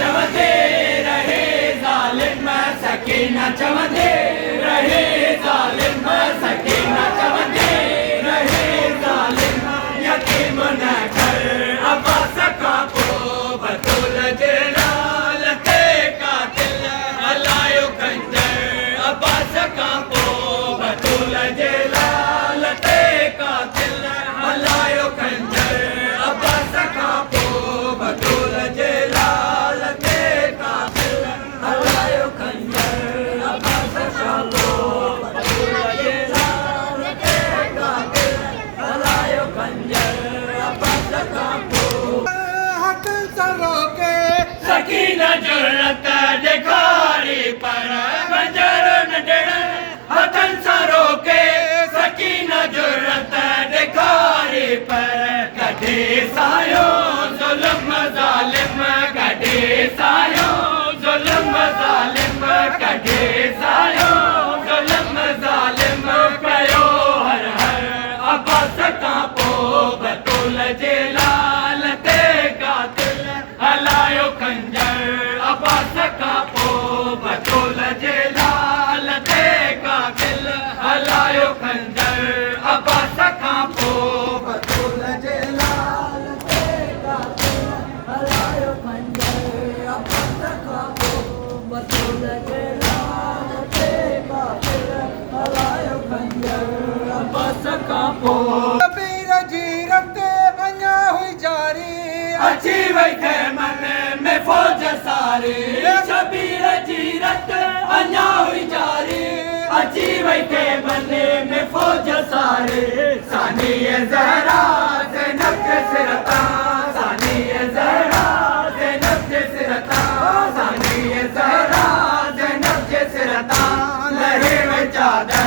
चवंदे रहे ज़ालिम सकीना चवंदे रहे ज़ालिम सकीना चवंदे रहे ज़ालिम यतीम न कर अब्बास खां पोइ बतूल जे लाल ते कातिल हलायो खंजर अब्बास खां पोइ बतूल जे लाल ते कातिल हलायो खंजर अब्बास खां पोइ बतूल जे लाल ते कातिल हलायो खंजर अब्बास खां पोइ बतूल जे लाल ते कातिल हलायो खंजर अब्बास खां पोइ हथनि सां रोके सकीना जुर्रत ॾेखारी पर खंजर न ॾियण हथनि सां रोके सकीना जुर्रत ॾेखारी पर कढे सायो ज़ुल्म ज़ालिम कढे सायो ज़ुल्म ज़ालिम कढे सायो ज़ुल्म ज़ालिम कयो हर हर अब्बास खां पोइ बतूल जे लाल ते कातिल हलायो खंजर अब्बास खां पोइ बतूल जे लाल ते कातिल हलायो खंजर अब्बास खां पोइ बतूल जे लाल ते कातिल हलायो खंजर अब्बास खां पोइ बतूल जे लाल ते कातिल हलायो खंजर अब्बास खां पोइ शबीर जी रत अञा हुई जारी अची वई खेमन में फौज सारी शबीर जी रत अञा हुई जारी अची वई खेमन में फौज सारी सानीअ ज़हरा ज़ैनब जे सिर तां सानीअ ज़हरा ज़ैनब जे सिर तां सानीअ ज़हरा ज़ैनब जे सिर तां लहे वई चादर